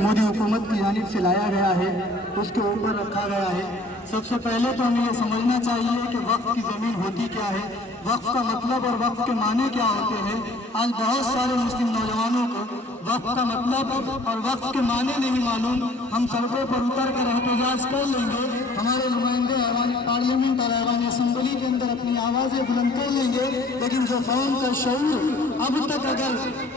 मोदी हुकूमत की जानिब से लाया गया है उसके ऊपर रखा गया है। सबसे पहले तो हमें ये समझना चाहिए कि वक्फ की ज़मीन होती क्या है, वक्फ का मतलब और वक्फ के माने क्या होते हैं। आज बहुत सारे मुस्लिम नौजवानों को वक्फ का मतलब और वक्फ के माने नहीं मालूम। हम सड़कों पर उतर कर एहतजाज कर लेंगे, हमारे नुमाइंदे ऐवान पार्लियामेंट और ऐवान असम्बली के अंदर अपनी आवाज़ें बुलंद कर लेंगे, लेकिन जो कौम का शऊर अब तक अगर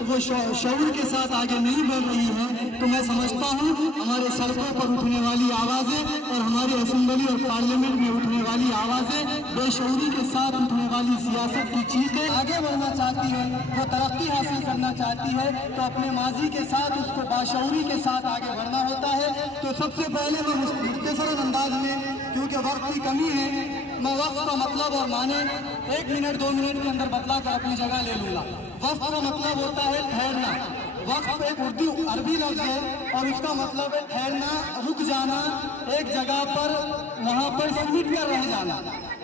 वो शऊर के साथ आगे नहीं बढ़ रही है, तो मैं समझता हूँ हमारे सड़कों पर उठने वाली आवाज़ें और हमारे असम्बली और पार्लियामेंट में उठने वाली आवाज़ें, बेशऊरी के साथ उठने वाली सियासत की चीखें आगे बढ़ना चाहती है, वो तरक्की हासिल करना चाहती है, तो अपने माजी के साथ उसको बाशऊरी के साथ आगे बढ़ना होता है। तो सबसे पहले मैं मुख्तसर अंदाज में, क्योंकि वक्त की कमी है, मैं वक्फ का मतलब और माने 1 मिनट 2 मिनट के अंदर बतला कर अपनी जगह ले लूँगा। वक्फ का मतलब होता है ठहरना। वक्फ एक उर्दू अरबी लफ्ज़ है और उसका मतलब है ठहरना, रुक जाना, एक जगह पर वहाँ पर सिमट कर रह जाना।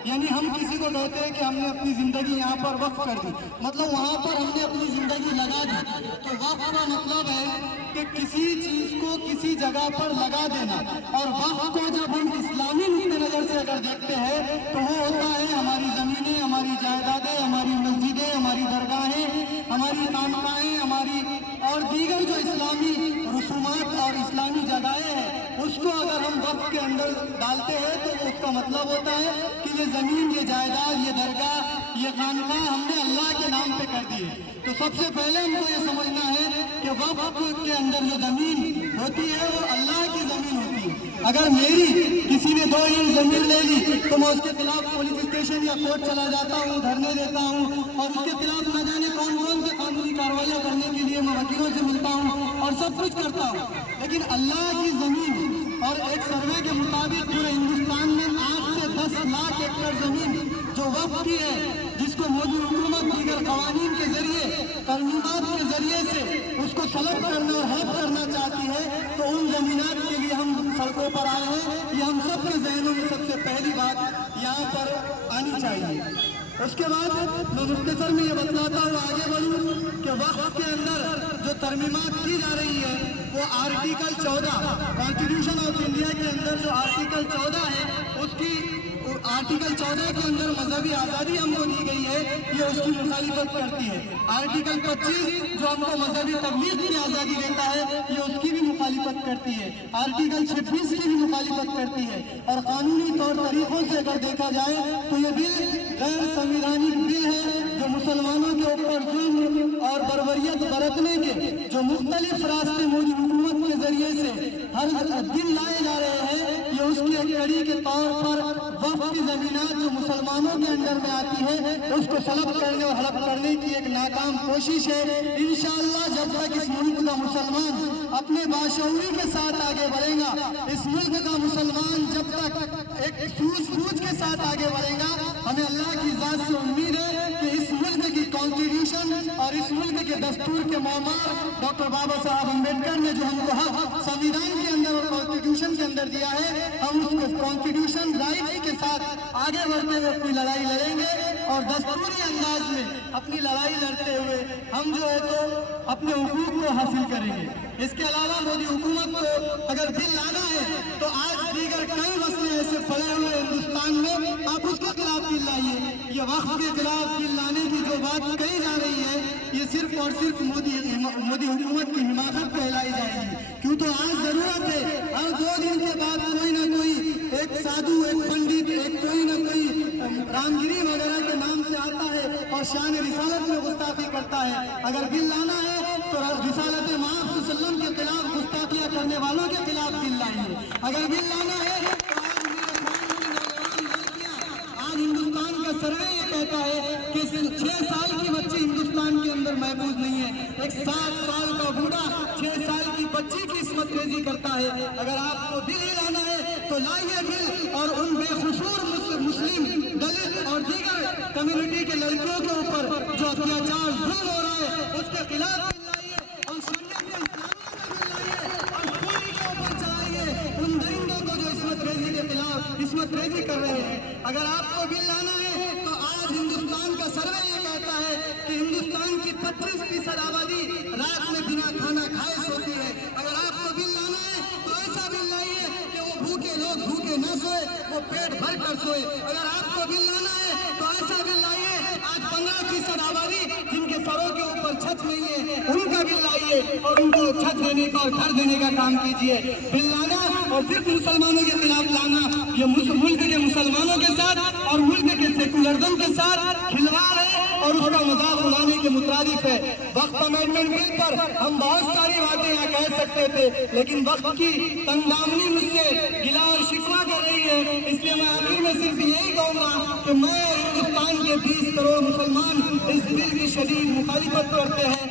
यानी हम किसी को कहते हैं कि हमने अपनी ज़िंदगी यहाँ पर वक्फ कर दी, मतलब वहाँ पर हमने अपनी ज़िंदगी लगा दी। तो वक्फ का मतलब है कि किसी चीज़ को किसी जगह पर लगा देना। और वक्फ को जब हम इस्लामी नुक्ते नज़र से अगर देखते हैं तो वो होता है हमारी ज़मीनें, हमारी जायदादें, हमारी मस्जिदें, हमारी दरगाहें, हमारी खानकाहें, हमारी और दीगर जो इस्लामी रसूमात और इस्लामी जगहें हैं, उसको अगर हम वक्फ के अंदर डालते हैं तो उसका मतलब होता है कि ये ज़मीन, ये जायदाद, ये दरगाह, ये खानकाह हमने अल्लाह के नाम पे कर दी है। तो सबसे पहले हमको ये समझना है कि वक्फ के अंदर जो ज़मीन होती है वो अल्लाह की ज़मीन होती है। अगर मेरी किसी ने 2 इंच ज़मीन ले ली तो मैं उसके खिलाफ पुलिस स्टेशन या कोर्ट चला जाता हूँ, धरने देता हूँ और उसके खिलाफ न जाने कौन कौन से कानूनी कार्रवाइयाँ करने के लिए मैं वकीलों से मिलता हूँ और सब कुछ करता हूँ। लेकिन अल्लाह की ज़मीन, और एक सर्वे के मुताबिक पूरे हिंदुस्तान में 8 से 10 लाख एकड़ ज़मीन जो वक्फ की है, जिसको मोदी हुकूमत दीगर कवानीन के जरिए, तरमीमात के जरिए से उसको सलब करना और हड़प करना चाहती है, तो उन ज़मीनात के लिए हम सड़कों पर आए हैं। ये हम सब के जहनों में सबसे पहली बात यहाँ पर आनी चाहिए। उसके बाद मैं मुख्तसर में ये बतलाता हूँ, आगे बढ़ूँ कि वक्फ के अंदर जो तरमीमात की जा रही है वो आर्टिकल 14 कॉन्स्टिट्यूशन ऑफ इंडिया के अंदर जो आर्टिकल 14 है, उसकी आर्टिकल 14 के अंदर मजहबी आज़ादी हमको दी गई है, ये उसकी मुखालिफत करती है। आर्टिकल 25 जो हमको मजहबी तबलीग की आज़ादी देता है, ये उसकी भी मुखालिफत करती है। आर्टिकल 26 की भी मुखालिफत करती है। और कानूनी तौर तरीक़ों से अगर देखा जाए तो ये बिल गैर संवैधानिक बिल है, जो मुसलमानों के ऊपर जुल्म और बर्बरियत बरतने के जो मुख्तलिफ रास्ते मोदी हुकूमत के जरिए से हर दिन लाए जा रहे हैं, ये उसकी एक कड़ी के तौर पर वक्फ की ज़मीनात जो मुसलमानों के अंदर में आती है उसको सलब करने और हड़प करने की एक नाकाम कोशिश है। इंशाअल्लाह जब तक इस मुल्क का मुसलमान अपने बाशऊरी के साथ आगे बढ़ेगा, इस मुल्क का मुसलमान जब तक एक सूझबूझ के साथ आगे बढ़ेगा, हमें अल्लाह की ज़ात से उम्मीद है कि इस मुल्क की कॉन्स्टिट्यूशन और इस मुल्क के दस्तूर के मामार डॉक्टर बाबा साहब अम्बेडकर ने जो हमको हक संविधान के अंदर और कॉन्स्टिट्यूशन के अंदर दिया है, हम उसको कॉन्स्टिट्यूशन राइट के साथ आगे बढ़ते हुए अपनी लड़ाई लड़ेंगे और दस्तूरी अंदाज में अपनी लड़ाई लड़ते हुए हम जो है तो अपने हुकूक को हासिल करेंगे। इसके अलावा मोदी हुकूमत को अगर बिल लाना है तो आज दीगर कई मसले ऐसे पड़े हुए हिंदुस्तान में, आप उसके खिलाफ बिल लाइए। ये वक्फ के खिलाफ बिल लाने की जो बात कही जा रही है, ये सिर्फ और सिर्फ मोदी हुकूमत की हिमाकत कहलाई जाएगी। क्यों तो आज ज़रूरत है, हर 2 दिन के बाद कोई ना कोई एक साधु, एक पंडित, एक कोई ना कोई रामगिरी वगैरह के नाम से आता है और शान रिसालत में गुस्ताखी करता है। अगर बिल लाना है तो रिसालत माफ़ के खिलाफ गुस्ताखियाँ करने वालों के खिलाफ बिल लाइए। अगर बिल लाना है तो आज हिंदुस्तान का सर्वे ये कहता है कि 6 साल की बच्ची हिंदुस्तान के अंदर महफूज नहीं है। एक 7 साल का बूढ़ा 6 साल की बच्ची की इस्मत रेजी करता है। अगर आपको बिल ही लाना है तो लाइए बिल और उन बेखुसूर मुस्लिम, दलित और दीगर कम्युनिटी के लड़कियों के ऊपर जो अत्याचार जुल्म हो रहा है उसके खिलाफ इस्मत रेजी कर रहे हैं। अगर आपको बिल लाना है तो आज हिंदुस्तान का सर्वे ये कहता है कि हिंदुस्तान की 25% आबादी रात में बिना खाना खाए सोती है। अगर आपको बिल وہ پیٹ بھر کر سوئے. اگر آپ کو بل لانا ہے تو ایسا بل لائیے. آج 15% آبادی جن کے سروں کے اوپر چھت نہیں ہے ان کا بل لائیے اور ان کو چھت دینے کا اور گھر دینے کا کام کیجیے. بل لانا اور صرف مسلمانوں کے خلاف لانا یہ ملک کے مسلمانوں کے ساتھ اور ملک کے سیکولرزم کے ساتھ کھلواڑ ہے اور اس کا مذاق اڑانے کے مترادف ہے. وقت امینڈمنٹ بل پر ہم بہت ساری باتیں یہاں کہہ سکتے تھے لیکن وقت کی تنگ دامنی مجھ سے گلا اور شکوہ کر رہی ہے. اس لیے میں آخر میں صرف یہی کہوں گا کہ میں ہندوستان کے 20 کروڑ مسلمان اس بل کی شدید مخالفت کرتے ہیں.